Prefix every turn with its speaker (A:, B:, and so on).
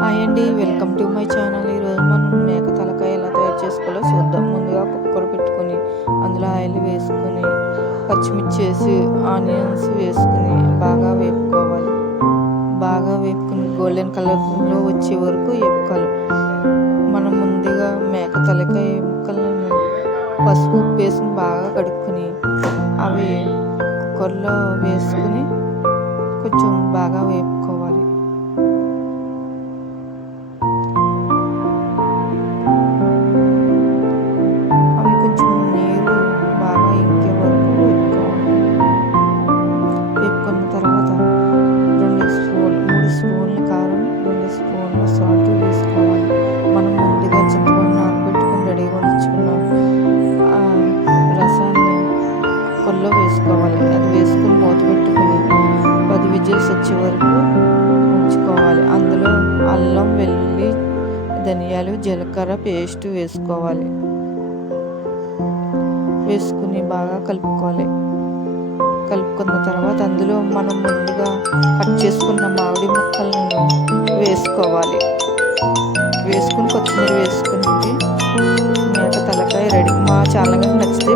A: Hi అండి welcome to my channel ఈరోజు మనం మేక తలకాయ ఎలా తయారు చేసుకోవాలో చూద్దాం. ముందుగా కుక్కర్ పెట్టుకొని అందులో ఆయిల్ వేసుకొని పచ్చిమిర్చి వేసి ఆనియన్స్ వేసుకుని బాగా వేపుకోవాలి. బాగా వేపుకుని గోల్డెన్ కలర్లో వచ్చే వరకు వేపుకోవాలి. మనం ముందుగా మేక తలకాయ ముక్కలను పసుపు ఉప్పు వేసుకుని బాగా కడుక్కొని అవి కుక్కర్లో వేసుకుని కొంచెం బాగా వేపుకోవాలి. కుక్కర్లో వేసుకోవాలి. అది వేసుకుని మూత పెట్టుకుని పది విజిల్స్ వచ్చే వరకు ఉంచుకోవాలి. అందులో అల్లం వెల్లుల్లి ధనియాలు జీలకర్ర పేస్ట్ వేసుకోవాలి. వేసుకుని బాగా కలుపుకోవాలి. కలుపుకున్న తర్వాత అందులో మనం ముందుగా కట్ చేసుకున్న మామిడి ముక్కలను వేసుకోవాలి. వేసుకుని కొత్తిమీర వేసుకుని మేక తలకాయ రెడీ మా చాలా నచ్చితే